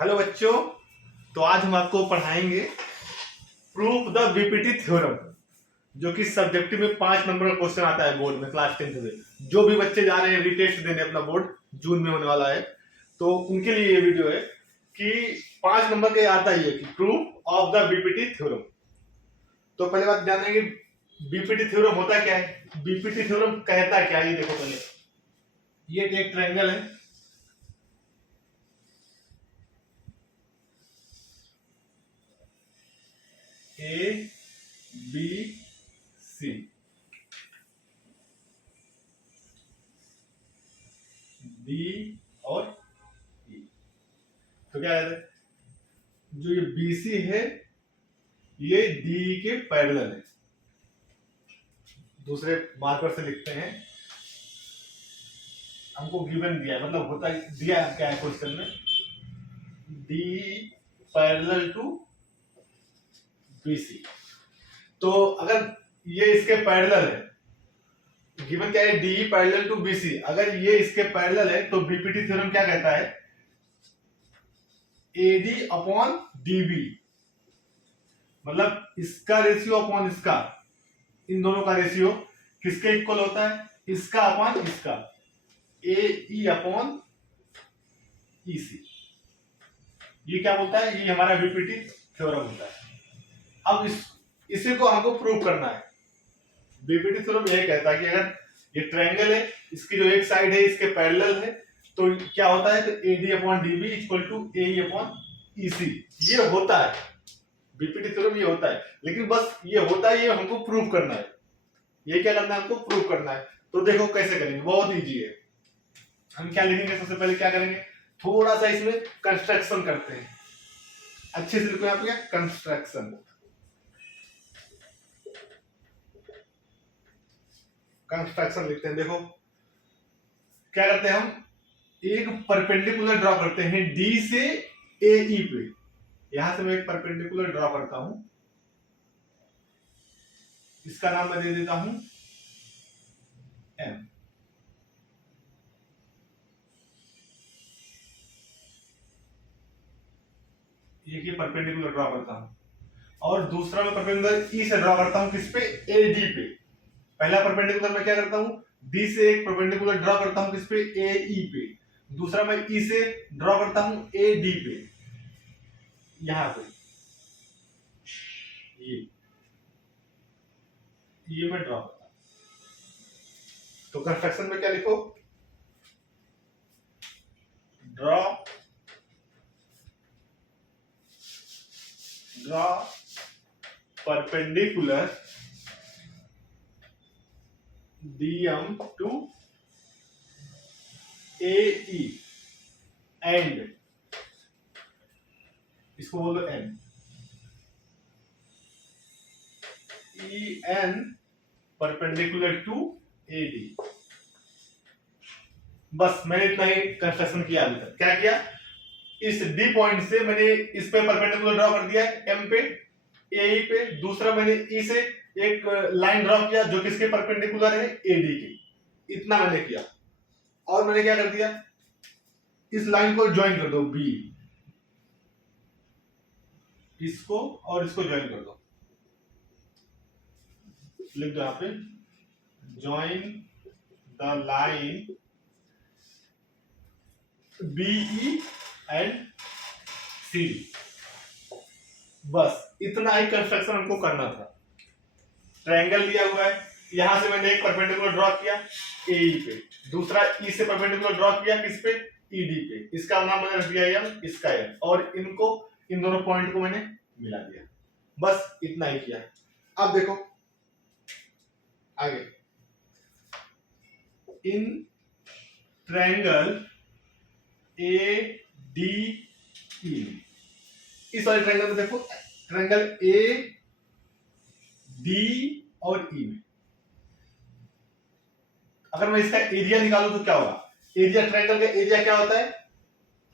Hello बच्चों। तो आज हम आपको पढ़ाएंगे प्रूफ द बीपीटी थ्योरम, जो कि सब्जेक्टिव में 5 नंबर का क्वेश्चन आता है बोर्ड में क्लास 10th में। जो भी बच्चे जा रहे हैं रिटेस्ट देने अपना बोर्ड, जून में होने वाला है, तो उनके लिए ये वीडियो है कि 5 नंबर का आता ही है कि proof of the BPT theorem. तो पहले बात जानेंगे बीपीटी थ्योरम होता क्या है, बीपीटी थ्योरम कहता क्या है। ये देखो, पहले ये एक ट्रायंगल है, ए बी सी, डी और ई। तो क्या कहते हैं, जो ये बीसी है ये डी के पैरेलल है। दूसरे मार्कर से लिखते हैं, हमको गिवन दिया है, मतलब होता दिया क्या है क्वेश्चन में, डी पैरेलल टू बीसी। तो अगर ये इसके पैरेलल है, गिवन क्या है, डी पैरेलल टू बीसी, अगर ये इसके पैरेलल है तो बीपीटी थ्योरम क्या कहता है, एडी अपॉन डीबी, मतलब इसका रेशियो अपॉन इसका, इन दोनों का रेशियो किसके इक्वल होता है, इसका अपॉन इसका, ए ई अपॉन ई सी। ये क्या बोलता है, ये हमारा बीपीटी थ्योरम होता है। अब इसी को हमको प्रूव करना है। बीपीटी थ्योरम यह कहता है कि अगर ये ट्रायंगल है, इसकी जो एक साइड है इसके पैरेलल है, तो क्या होता है, तो AD upon DB equal to A upon E C. ये होता है बीपीटी थ्योरम, ये होता है। लेकिन बस ये होता है, ये हमको प्रूव करना है। ये क्या करना है, हमको प्रूव करना है। तो देखो कैसे करेंगे, बहुत इजी है। हम क्या लिखेंगे, सबसे पहले क्या करेंगे, थोड़ा सा इसमें कंस्ट्रक्शन करते हैं। अच्छे से लिखो यहाँ पे, कंस्ट्रक्शन, कंस्ट्रक्शन लिखते हैं। देखो क्या करते हैं, हम एक परपेंडिकुलर ड्रॉ करते हैं डी से ए ई पे। यहां से मैं एक परपेंडिकुलर ड्रॉ करता हूं, इसका नाम मैं दे देता हूं एम। ये परपेंडिकुलर ड्रॉ करता हूं, और दूसरा मैं परपेंडिकुलर ई से ड्रॉ करता हूं, किस पे, ए डी पे। पहला परपेंडिकुलर मैं क्या करता हूं, डी से एक परपेंडिकुलर ड्रॉ करता हूं, किस पे, ए ई पे। दूसरा मैं ई से ड्रॉ करता हूं ए डी पे, यहां पे। ये मैं ड्रॉ करता हूं। तो कंस्ट्रक्शन में क्या लिखो, draw perpendicular DM to AE and, इसको बोलो N, EN perpendicular to AD। बस मैंने इतना ही कंस्ट्रक्शन किया अभी तक। क्या किया, इस डी पॉइंट से मैंने इस पे परपेंडिकुलर ड्रॉ कर दिया एम पे, ए पे। दूसरा मैंने ई से एक लाइन ड्रॉ किया जो किसके परपेंडिकुलर है, एडी के। इतना मैंने किया, और मैंने क्या कर दिया, इस लाइन को ज्वाइन कर दो बी, इसको और इसको ज्वाइन कर दो। लिख दो यहां पे, join the line BE and C. बस इतना ही कंस्ट्रक्शन हमको करना था। ट्रायंगल दिया हुआ है, यहां से मैंने एक परपेंडिकुलर ड्रॉ किया ए पे, दूसरा ई से परपेंडिकुलर ड्रॉ किया किस पे, ईडी पे। इसका नाम मैंने रख दिया एम, इसका एम, और इनको, इन दोनों पॉइंट को मैंने मिला दिया। बस इतना ही किया। अब देखो आगे, इन ट्रायंगल ए डी ई, इस वाले ट्रायंगल में देखो, ट्रायंगल ए डी और ई में अगर मैं इसका एरिया निकालूं तो क्या होगा, एरिया, ट्रायंगल का एरिया क्या होता है,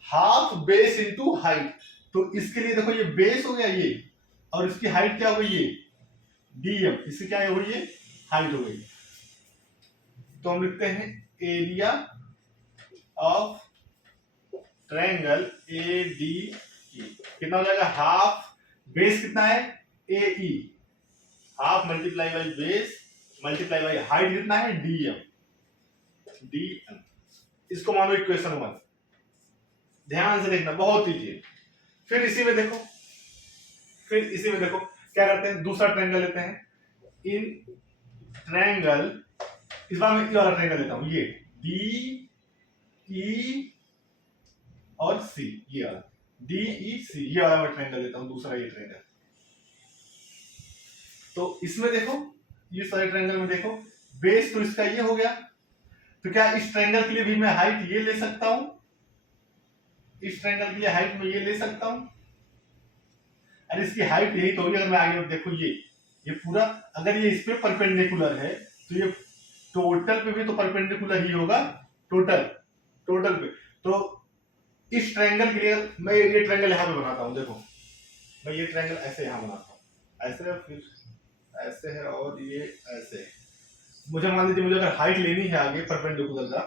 हाफ बेस इनटू हाइट। तो इसके लिए देखो, ये बेस हो गया ये, और इसकी हाइट क्या हो गई, ये डीएम, इसकी क्या हो गई, ये हाइट हो गई। तो हम लिखते हैं area of triangle A D E कितना हो जाएगा, हाफ बेस कितना है A E, half multiply by base multiply by height कितना है डी एम। इसको मानो इक्वेशन 1। ध्यान से देखना, बहुत इजी है। फिर इसी में देखो क्या करते हैं, दूसरा ट्रायंगल लेते हैं। इन ट्रायंगल, इस बार मैं ये वाला ट्रायंगल लेता हूं, ये डी ई और सी, ये वाला डी ई सी, ये वाला मैं ट्रायंगल लेता हूं, दूसरा ये ट्रायंगल। तो इसमें देखो, ये सारे ट्रायंगल में देखो, बेस तो इसका ये हो गया, तो क्या इस ट्रायंगल के लिए भी मैं हाइट ये ले सकता हूं, इस ट्रायंगल के लिए हाइट में ये ले सकता हूं। अरे इसकी हाइट यही तो होगी, अगर मैं आगे देखो ये पूरा, अगर ये इस पे परपेंडिकुलर है तो ये टोटल पे भी तो परपेंडिकुलर ही होगा, टोटल पे। तो इस ट्रायंगल के लिए मैं ये ट्रायंगल यहां पे बनाता हूं, देखो मैं ये ट्रायंगल ऐसे यहां बनाता हूं, ऐसे, फिर ऐसे है और ये ऐसे है। मुझे मान लीजिए मुझे अगर हाइट लेनी है आगे परपेंडिकुलर का,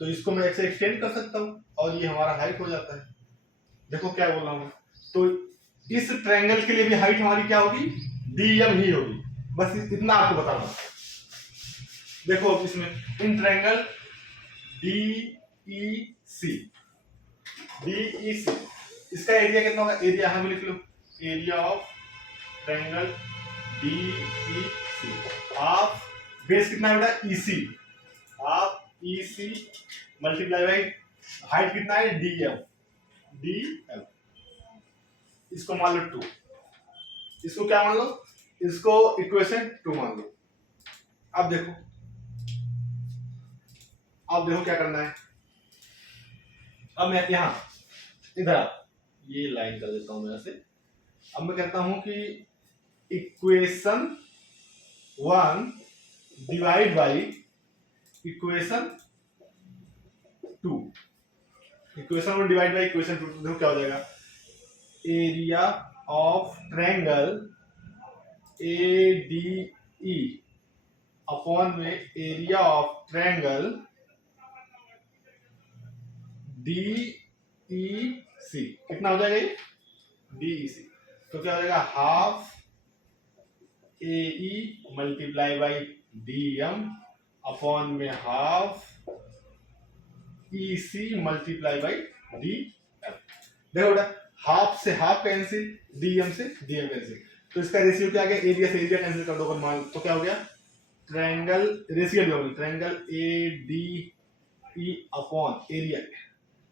तो इसको मैं ऐसे एक्सटेंड कर सकता हूं और ये हमारा हाइट हो जाता है। देखो क्या बोल रहा हूं, तो इस ट्रायंगल के लिए भी हाइट हमारी क्या होगी, डीएम ही होगी। बस इतना आपको बताना। देखो अब इसमें इन ट्रायंगल डी ई सी, इसका एरिया कितना होगा, एरिया यहां भी लिख लो, area of triangle D E C, half base कितना है बेटा EC, half EC multiply by height कितना है डीएम। इसको मान लो 2, इसको क्या मान लो, इसको इक्वेशन 2 मान लो। अब देखो क्या करना है। अब मैं यहां इधर ये लाइन कर देता हूं मैं ऐसे। अब मैं कहता हूं कि equation 1 divide by equation 2, equation 1 divide by equation 2, देखो क्या हो जाएगा, area of triangle A D E upon में area of triangle D E C, कितना हो जाएगा ये डी ई सी। तो क्या हो जाएगा, half A E multiply by D M upon में half E C multiply by D M. देखो बेटा, हाफ से हाफ कैंसिल, डीएम से डीएम कैंसिल, तो इसका रेशियो क्या आ गया, एरिया से एरिया कैंसिल कर दो अगर मान, तो क्या हो गया, ट्रायंगल रेशियो जो होगी triangle A D E upon area,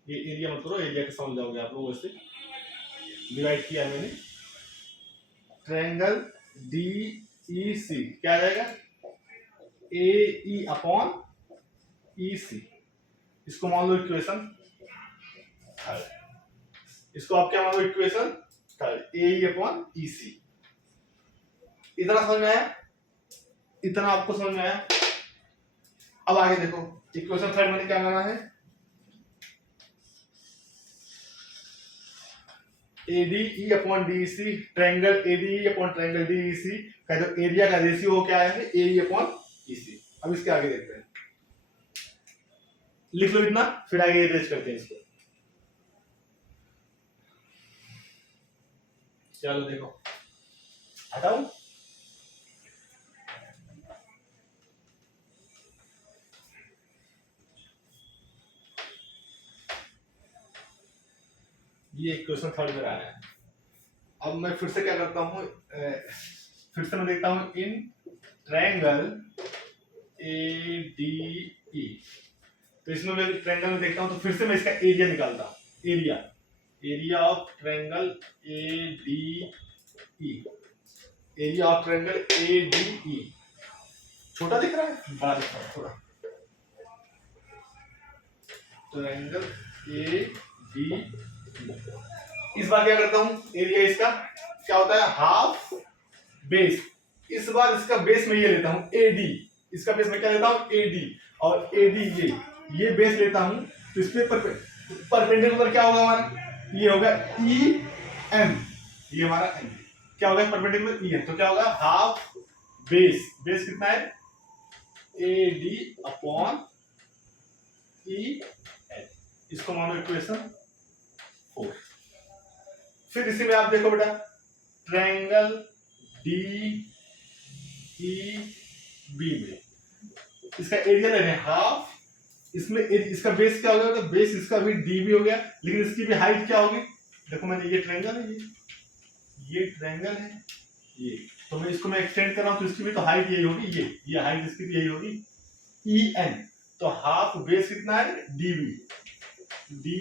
ये एरिया मत करो, एरिया के समझ जाओगे आप लोग, वैसे डिवाइड किया मैंने, ट्रायंगल डी ई सी क्या आ जाएगा, ए ई अपॉन ई सी, इसको मान लो इक्वेशन 3, इसको आप क्या मान लो इक्वेशन 3, ए ई अपॉन ई सी। इतना समझ में आया, इतना आपको समझ में आया। अब आगे देखो, इक्वेशन 3 मैंने क्या माना है, ADE upon DEC, triangle ADE upon triangle DEC का जो एरिया का रेशियो हो क्या है, AE अपॉन EC। अब इसके आगे देखते हैं, लिख लो इतना, फिर आगे इरेज करते हैं इसको। चलो देखो, हटाओ, ये इक्वेशन 3 में आया है। अब मैं फिर से क्या करता हूं, फिर से मैं देखता हूं इन ट्रायंगल ADE, तो इसमें मैं ट्रायंगल में देखता हूं, तो फिर से मैं इसका एरिया निकालता हूं, area of triangle ADE, area of triangle ADE, छोटा दिख रहा है, बड़ा दिख रहा है थोड़ा, ट्रायंगल ADE। इस बार क्या करता हूं, एरिया इसका क्या होता है, हाफ बेस, इस बार इसका बेस में ये लेता हूं AD, इसका बेस में क्या लेता हूं AD, और AD ये बेस लेता हूं, तो इस पे परपेंडिकुलर क्या होगा हमारा, ये होगा EM, ये हमारा M क्या होगा परपेंडिकुलर EM, तो क्या होगा, हाफ बेस कितना है AD अपॉन EN, इसको मानो इक्वेशन 4। फिर इसी में आप देखो बेटा, ट्रायंगल डी ई बी में इसका एरिया ले रहे हैं हाफ, इसमें इसका बेस क्या हो गया, बेस इसका भी डी भी हो गया, लेकिन इसकी भी हाइट क्या होगी, देखो मैंने ये ट्रायंगल है, ये ट्रायंगल है ये, तो मैं इसको मैं एक्सटेंड कर रहा हूं तो इसकी भी तो हाइट यही होगी, ये हाइट इसकी भी यही होगी ई एन, तो हाफ बेस कितना है डी बी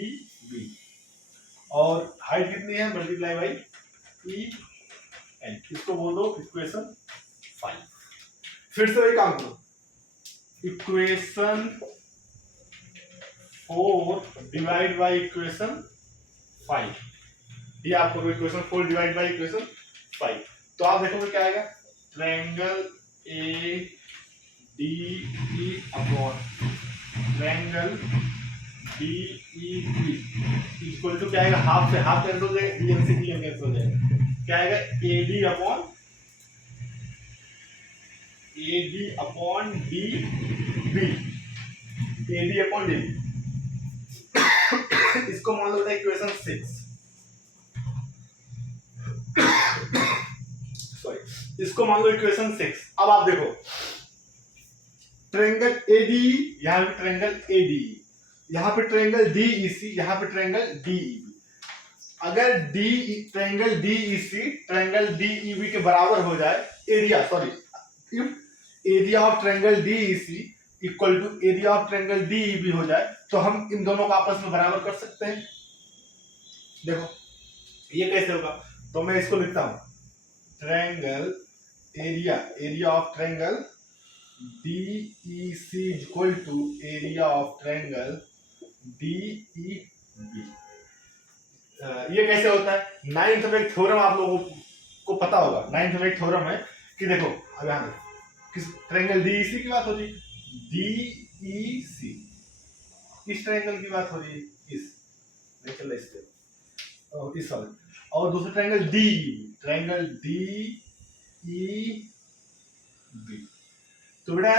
और हाइट कितनी है मल्टीप्लाई बाई ई एन, इसको बोल दो इक्वेशन 5। फिर से वही काम करो, इक्वेशन 4 डिवाइड बाई इक्वेशन 5, ये आपको इक्वेशन 4 डिवाइड बाई इक्वेशन 5, तो आप देखोगे क्या आएगा, triangle A D E upon triangle D E B equal to क्या आएगा, हाफ से हाफ कैंसिल हो जाएगा, ई एन से ई एन कैंसिल हो जाएगा, क्या आएगा A D upon D B, A D upon D B, इसको मान लो इक्वेशन 6, सॉरी इसको मान लो इक्वेशन 6। अब आप देखो ट्रायंगल एडी, यहां पे ट्रायंगल एडी, यहां पे ट्रायंगल डीईसी, यहां पे ट्रायंगल डीईबी, अगर ट्रायंगल डीईसी ट्रायंगल डीईबी के बराबर हो जाए, area sorry if area of triangle D E C equal to area of triangle D E B हो जाए, तो हम इन दोनों को आपस में बराबर कर सकते हैं। देखो ये कैसे होगा, तो मैं इसको लिखता हूं, triangle area of triangle DEC equal to area of triangle DEB। ये कैसे होता है, 9th में एक थ्योरम आप लोगों को पता होगा, 9th में एक थ्योरम है कि देखो अब यहां देखो किस ट्रायंगल DEC की बात हो रही, DEC इस ट्रायंगल की बात हो रही है, इस नहीं चल रहा इससे इस वाले, और दूसरा ट्रायंगल ट्रायंगल DEB, तो बेटा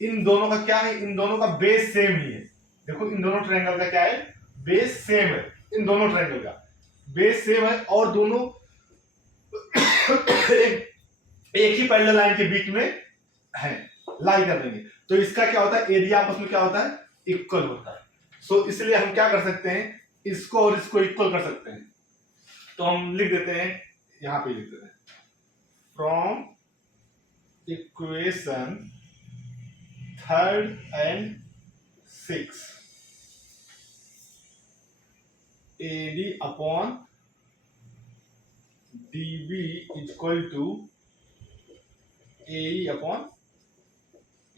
इन दोनों का क्या है, इन दोनों का बेस सेम ही है, देखो इन दोनों ट्रायंगल का क्या है, बेस सेम है, इन दोनों ट्रायंगल का बेस सेम है, और दोनों एक ही पैरेलल लाइन के बीच में है, लाई कर देंगे, तो इसका क्या होता है, एरिया आपस में क्या होता है, इक्वल होता है। सो इसलिए हम क्या कर सकते हैं, इसको और इसको इक्वल कर सकते हैं, तो हम लिख देते हैं, यहां पे लिख देते हैं, from equation 3rd and 6 AD upon DB equal to AE upon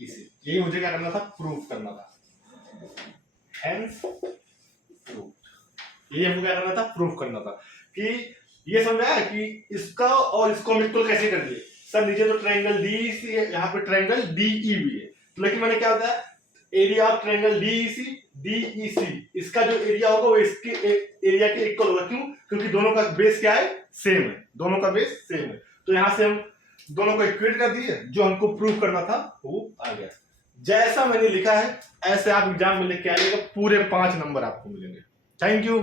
EC, यही मुझे क्या करना था, प्रूफ करना था, हेंस प्रूफ, यही हमको क्या करना था, प्रूफ करना था कि ये समझ आया कि इसका और इसको हम इक्वल कैसे कर दिए। सर नीचे तो ट्रायंगल DEC है, यहाँ पे ट्रायंगल DEB है, तो लेकिन मैंने क्या होता है, एरिया ऑफ ट्रायंगल DEC इसका जो एरिया होगा वो इसके एरिया के इक्वल होगा, क्यों, क्योंकि दोनों का बेस क्या है, सेम है, दोनों का बेस सेम है, तो यहां से हम दोनों को इक्वेट कर दिए, जो हमको प्रूव करना था वो आ गया। जैसा मैंने लिखा है ऐसे आप एग्जाम में लिख के आइएगा, पूरे 5 नंबर आपको मिलेंगे। Thank you.